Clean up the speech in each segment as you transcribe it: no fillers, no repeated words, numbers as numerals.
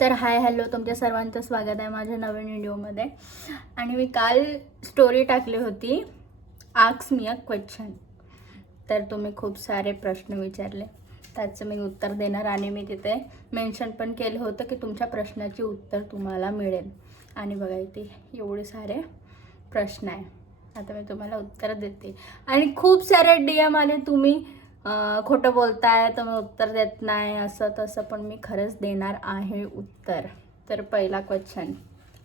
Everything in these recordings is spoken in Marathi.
तर हाय हॅलो, तुमच्या सर्वांचं स्वागत आहे माझ्या नवीन व्हिडिओमध्ये. आणि मी काल स्टोरी टाकली होती, आस्क मी अ क्वेश्चन. तर तुम्ही खूप सारे प्रश्न विचारले, त्याचं मी उत्तर देणार. आणि मी तिथे मेन्शन पण केलं होतं की तुमच्या प्रश्नाची उत्तर तुम्हाला मिळेल. आणि बघा इथे एवढे सारे प्रश्न आहे, आता मी तुम्हाला उत्तर देते. आणि खूप सारे DM आले, तुम्ही खोटं बोलताय, तुम्ही उत्तर देत नाही, असं तसं. पण मी खरंच देणार आहे उत्तर. तर पहिला क्वेश्चन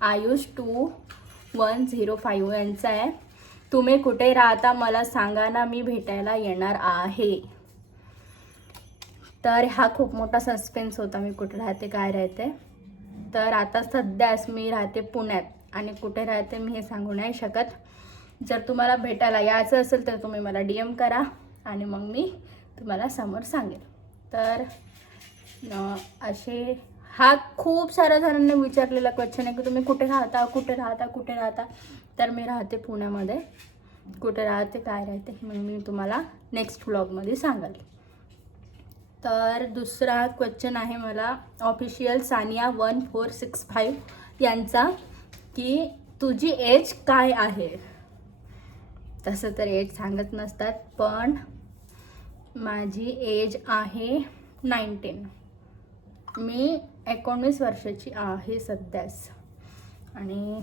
आयुष 2105 यांचा आहे. तुम्ही कुठे राहता मला सांगा ना, मी भेटायला येणार आहे. तर हा खूप मोठा सस्पेन्स होता, मी कुठे राहते काय राहते. तर आता सध्याच मी राहते पुण्यात, आणि कुठे राहते मी हे सांगू नाही शकत. जर तुम्हाला भेटायला यायचं असेल तर तुम्ही मला DM करा, आणि मग मी तुम्हाला समोर सांगेल. तर असे हा खूप साऱ्या जणांनी विचारलेला क्वेश्चन आहे की तुम्ही कुठे राहता कुठे राहता कुठे राहता. तर मी राहते पुण्यामध्ये. कुठे राहते काय राहते मग मी तुम्हाला नेक्स्ट व्लॉगमध्ये सांगाल. तर दुसरा क्वेश्चन आहे मला ऑफिशियल सानिया 1465 यांचा, की तुझी एज काय आहे. तसं तर एज सांगत नसतात, पण माझी एज आहे 19. मी 19 वर्षाची आहे सध्याच. आणि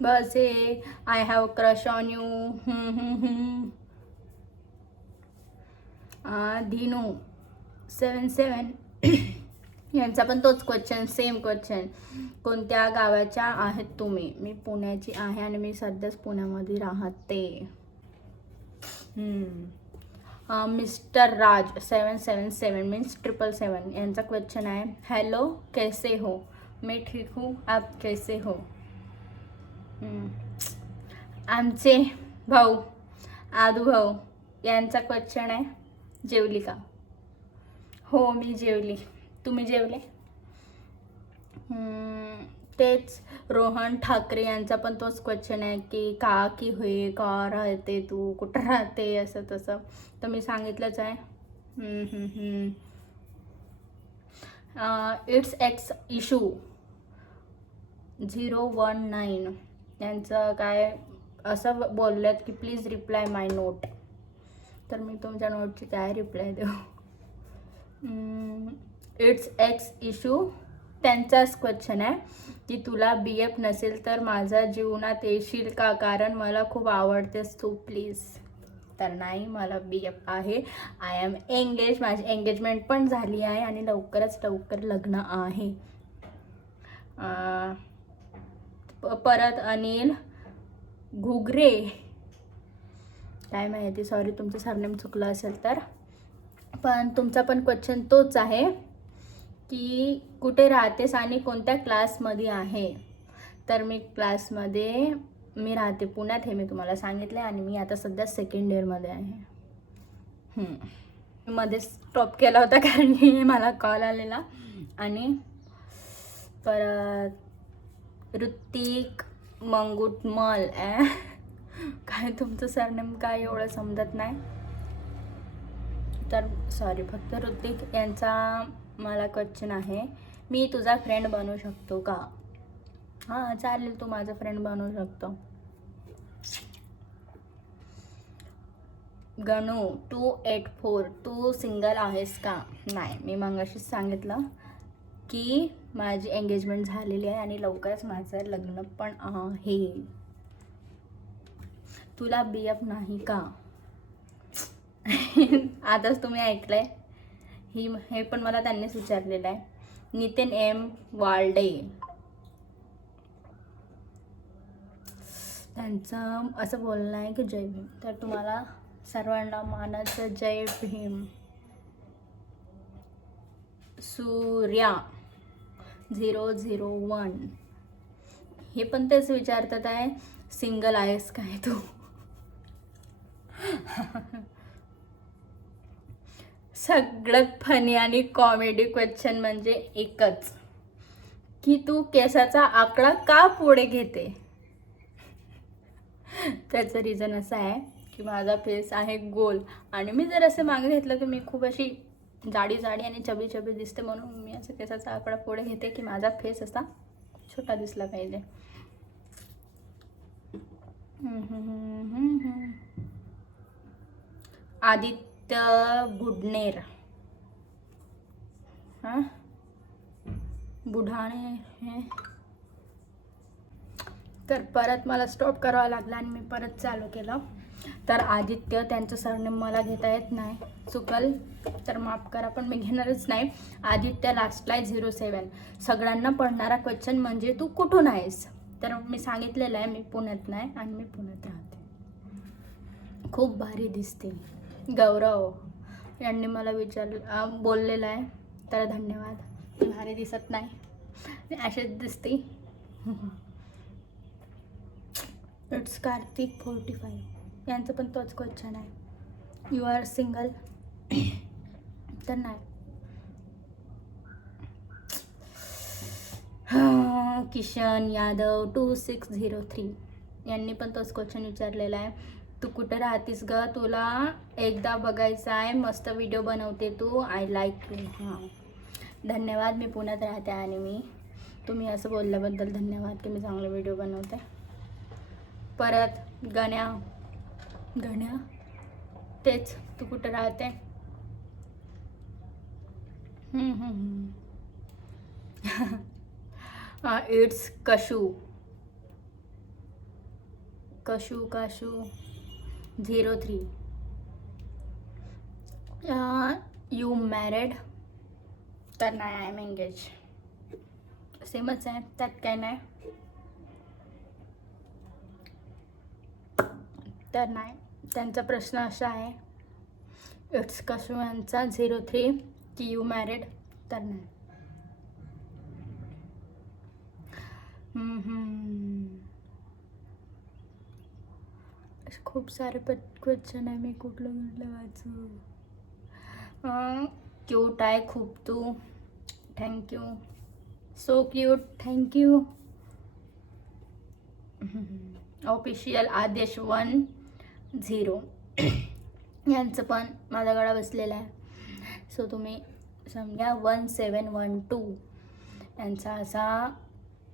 बस हे I have crush on you. धीनू 77 यांचा पण तोच क्वेश्चन, सेम क्वेश्चन. कोणत्या गावाच्या आहेत तुम्ही. मी पुण्याची आहे आणि मी सध्याच पुण्यामध्ये राहते. मिस्टर राज 777 मीन्स 777 यांचा क्वेश्चन आहे. हॅलो कैसे हो. मैं ठीक हूँ, आप कैसे हो. आमचे भाऊ आदू भाऊ यांचा क्वेश्चन आहे. जेवली का. हो मी जेवली, तुम्ही जेवले. तेच रोहन ठाकरे यांचा पण तोच क्वेश्चन आहे की का की होय, का राहते तू, कुठं राहते, असं तसं. तर मी सांगितलंच आहे. इट्स एक्स इशू 019 यांचं काय असं बोलल्यात की प्लीज रिप्लाय माय नोट. तर मी तुमच्या नोटची काय रिप्लाय देऊ. इट्स एक्स इशू त्यांचाच क्वेश्चन आहे की तुला BF नसेल तर माझ्या जीवनात येशील का, कारण मला खूप आवडतेस तू प्लीज. तर नाही, मला BF आहे. आय एम एंगेज, माझी एंगेजमेंट पण झाली आहे आणि लवकरच लवकर लग्न आहे. परत अनिल घुगरे, काय माहिती, सॉरी तुमचं सरनेम चुकलं असेल तर. पण तुमचा पण क्वेश्चन तोच आहे की कुठे राहतेस आणि कोणत्या क्लासमध्ये आहे. तर मी क्लासमध्ये मी राहते पुण्यात, हे मी तुम्हाला सांगितले. आणि मी आता सध्या सेकंड इयरमध्ये आहे. मध्ये स्टॉप केला होता कारण की मला कॉल आलेला. आणि परत ऋतिक मंगुटमल काय तुमचं सरनेम काय एवढं समजत नाही, तर सॉरी. फक्त ऋतिक यांचा मला क्वेश्चन आहे. मी तुझा फ्रेंड बनू शकतो का. हां चालेल, तू माझा फ्रेंड बनवू शकतो. गणू 284 तू सिंगल आहेस का. नाही, मी मगाशीच सांगितलं की माझी एंगेजमेंट झालेली आहे आणि लवकरच माझं लग्न पण आहे. तुला BF नाही का. आताच तुम्ही ऐकलंय, हे पण मला त्यांनीच विचारलेलं आहे. नितीन M वाल्डे त्यांचं असं बोलणं आहे की जय भीम. तर तुम्हाला सर्वांना मानाचं जय भीम. सूर्या 001 हे पण तेच विचारतात आहे, सिंगल आहेस काय तू. सगळ्यात फनी आणि कॉमेडी क्वेश्चन म्हणजे एकच, की तू केसाचा आकडा का पुढे घेते. त्याचं रिझन असं आहे की माझा फेस आहे गोल, आणि मी जर असं मागे घेतलं तर मी खूप अशी जाडी जाडी आणि चबी चबी दिसते, म्हणून मी असं केसाचा आकडा पुढे घेते की माझा फेस असा छोटा दिसला पाहिजे. आदित्य बुडनेर, हां बुढाणे हे. तर परत मला स्टॉप करावा लागला आणि मी परत चालू केलं. तर आदित्य, त्यांचं सरनेम मला घेता येत नाही, चुकल तर माफ करा, पण मी घेणारच नाही. आदित्य लास्टला 07. सगळ्यांना पडणारा क्वेश्चन म्हणजे तू कुठून आहेस. तर मी सांगितलेलं आहे मी पुण्यात नाही आणि मी पुण्यात राहते. खूप भारी दिसते. गौरव यांनी मला बोललेलं आहे, तर धन्यवाद. भारी दिसत नाही, अशीच दिसते. इट्स कार्तिक 45. यांचं पण तोच क्वेश्चन आहे. You are single. तर नाही. किशन यादव 2603 यांनी पण तोच क्वेश्चन विचारलेला आहे. तू कुठे राहतीस ग, तुला एकदा बघायचं आहे, मस्त व्हिडिओ बनवते तू, आय लाईक यू. हां धन्यवाद. मी पुण्यात राहते आणि तुम्ही असं बोलल्याबद्दल धन्यवाद की मी चांगले व्हिडिओ बनवते. परत गण्या तेच, तू कुठे राहते. It's cashew 03. You married. तर नाही, आय एम एंगेज. सेमच आहे, त्यात काय नाही. तर नाही, त्यांचा प्रश्न असा आहे इट्स काशू यांचा 03 की यू मॅरिड. तर नाही. खूप सारे क्वेश्चन आहे, मी कुठलं वाचू. क्यूट आहे खूप तू, thank you. So cute, thank you. Official Aadesh 10 यांचं पण माझा गळा बसलेला आहे, सो तुम्ही समजा 1712.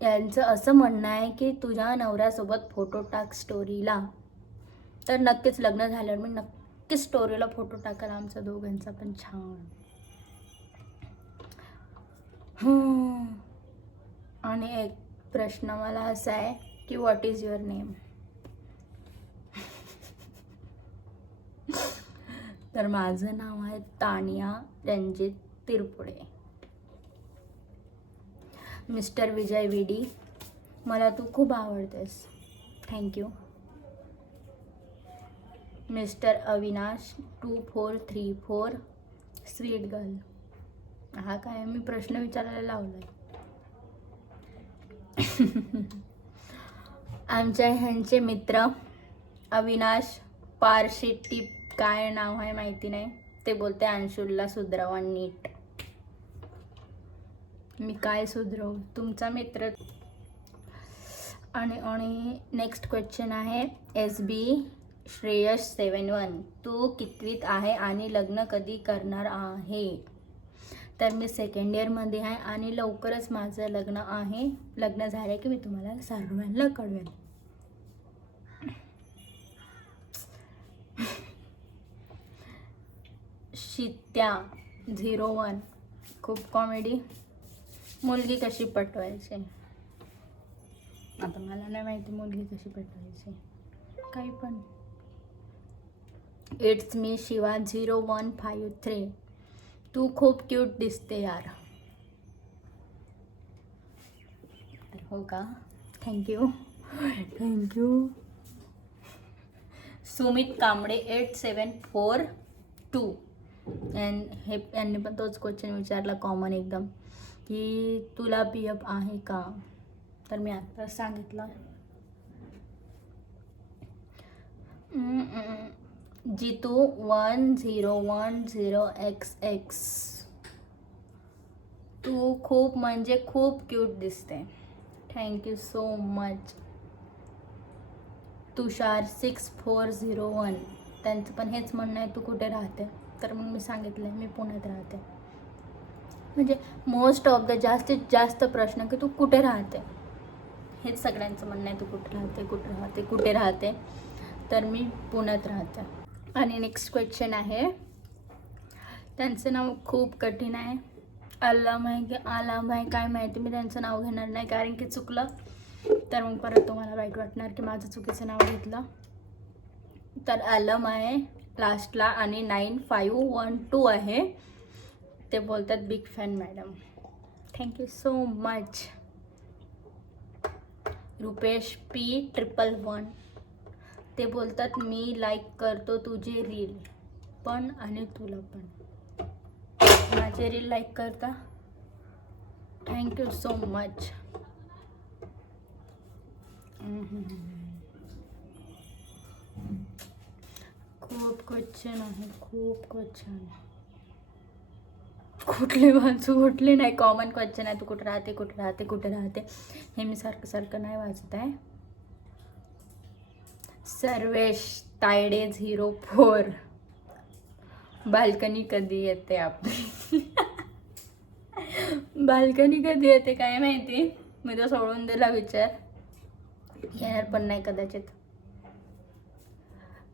यांचं असं म्हणणं आहे की तुझ्या नवऱ्यासोबत फोटो टाक स्टोरीला. तर नक्कीच लग्न झाल्यावर मी नक्कीच स्टोरीला फोटो टाकाल आमचा दोघांचा पण छान. आणि एक प्रश्न मला असा आहे की व्हॉट इज युअर नेम. तर माझं नाव आहे तानिया रणजित तिरपुडे. मिस्टर विजय विडी, मला तू खूप आवडतेस, thank you. Mister Avinash 2434 sweet girl. हा काय मी प्रश्न विचारायला लावलाय. आमच्या ह्यांचे मित्र अविनाश पारशेट्टी, काय नाव आहे माहिती नाही, ते बोलते अंशुलला सुधरवा नीट. मी काय सुधरवू, तुमचा मित्र. आणि नेक्स्ट क्वेश्चन आहे SB श्रेयश 71. तू कितवीत आहे आणि लग्न कधी करणार आहे. तर मी 2nd इयरमध्ये आहे आणि लवकरच माझं लग्न आहे. लग्न झालं की मी तुम्हाला सर्वांना कळवेन. शित्या 01 खूप कॉमेडी. मुलगी कशी पटवायची, आता मला नाही माहिती मुलगी कशी पटवायची, काही पण. It's me Shiva 0153. तू खूप क्यूट दिसते यार. हो का, थँक्यू. सुमित कांबळे 8742 यांनी पण तोच क्वेश्चन विचारला, कॉमन एकदम, की तुला PF आहे का. तर मी आता सांगितलं. जितू 1010XX. तू खूप म्हणजे खूप क्यूट दिसते, थँक्यू सो मच. तुषार 6401 त्यांचं पण हेच म्हणणं आहे तू कुठे राहते. तर मग मी सांगितलं मी पुण्यात राहते. म्हणजे मोस्ट ऑफ द जास्तीत जास्त प्रश्न की तू कुठे राहते, हेच सगळ्यांचं म्हणणं आहे. तू कुठे राहते, कुठे राहते, कुठे राहते. तर मी पुण्यात राहते. आणि नेक्स्ट क्वेश्चन आहे, त्यांचं नाव खूप कठीण आहे. आलम आहे काय माहिती, मी त्यांचं नाव घेणार नाही कारण की चुकलं तर मग परत तुम्हाला वाईट वाटणार की माझं चुकीचं नाव घेतलं. तर आलम आहे लास्टला आणि 9512 आहे. ते बोलतात big fan madam, thank you so much. Rupesh P111 ते बोलतात मी लाईक करतो तुझे रील पण आणि तुला पण. माझे रील लाईक करता, थँक्यू सो मच. खूप क्वेश्चन आहे, खूप क्वेश्चन. कुठली वाचू कुठली नाही. कॉमन क्वेश्चन आहे, तू कुठे राहते, कुठे राहते, कुठे राहते. हे मी सारखं नाही वाचत आहे. सर्वेश तायडे 04 बाल्कनी कधी येते आपली? बाल्कनी कधी येते काय माहिती, मी तर सोडून दिला विचार, येणार पण नाही कदाचित.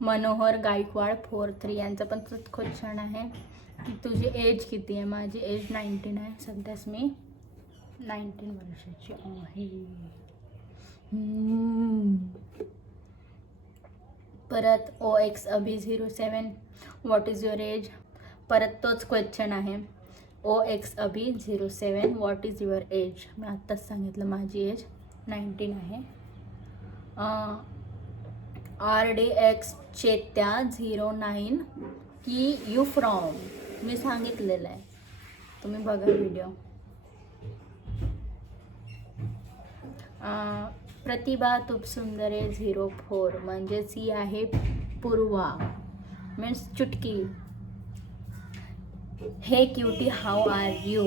मनोहर गायकवाड 43 यांचं पण खूप छान आहे की तुझी एज किती आहे. माझी एज 19 आहे. सध्याच मी 19 वर्षाची आहे. परत OX Abhi 07 what is your age. परत तोच क्वेश्चन आहे. OX Abhi 07 what is your age. मी आत्ताच सांगितलं माझी एज 19 आहे. RDX चेत्या 09 की यू फ्रॉम, मी सांगितलेलं आहे, तुम्ही बघा व्हिडिओ. प्रतिभा तुपसुंदरे 04 म्हणजेच ही आहे पूर्वा, मीन्स चुटकी. हे क्यूटी हाऊ आर यू.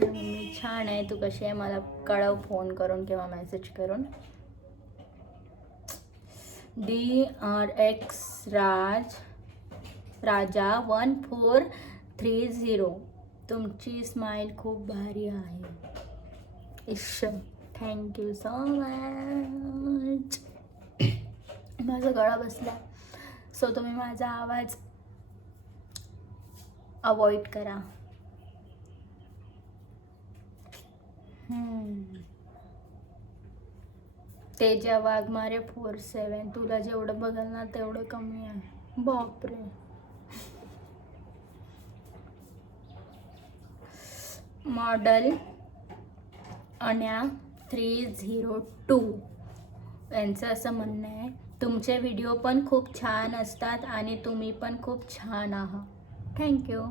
तर मी छान आहे, तू कशी आहे मला कळव फोन करून किंवा मेसेज करून. DRX राजा 1430 तुमची स्माइल खूप भारी आहे. इश्श, थँक्यू सो मच. माझा गळा बसला, सो तुम्ही माझा आवाज अवॉइड करा. तेजा वाघमारे 47 तुला जेवढं बघाल ना तेवढं कमी आहे. बापरे. मॉडल अन्या 302 यांचं असं म्हणणं आहे तुमचे व्हिडिओ पण खूप छान असतात आणि तुम्ही पण खूप छान आहात. थँक्यू.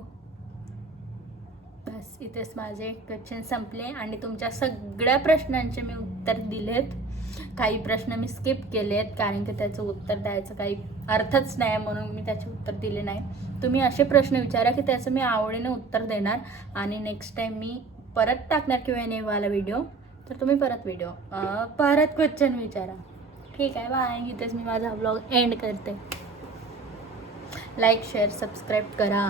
बस इथेच माझे क्वेश्चन संपले आणि तुमच्या सगळ्या प्रश्नांचे मी उत्तर दिलेत. काही प्रश्न मी स्किप केलेत कारण की त्याचं उत्तर द्यायचं काही अर्थच नाही म्हणून मी त्याचे उत्तर दिले नाही. तुम्ही असे प्रश्न विचारा की त्याचं मी आवडीने उत्तर देणार आणि नेक्स्ट टाईम मी परत टाकणार Q&A वाला व्हिडिओ. तर तुम्ही परत क्वेश्चन विचारा. ठीक आहे, बाय. इथेच मी माझा ब्लॉग एंड करते. लाईक शेअर सबस्क्राईब करा.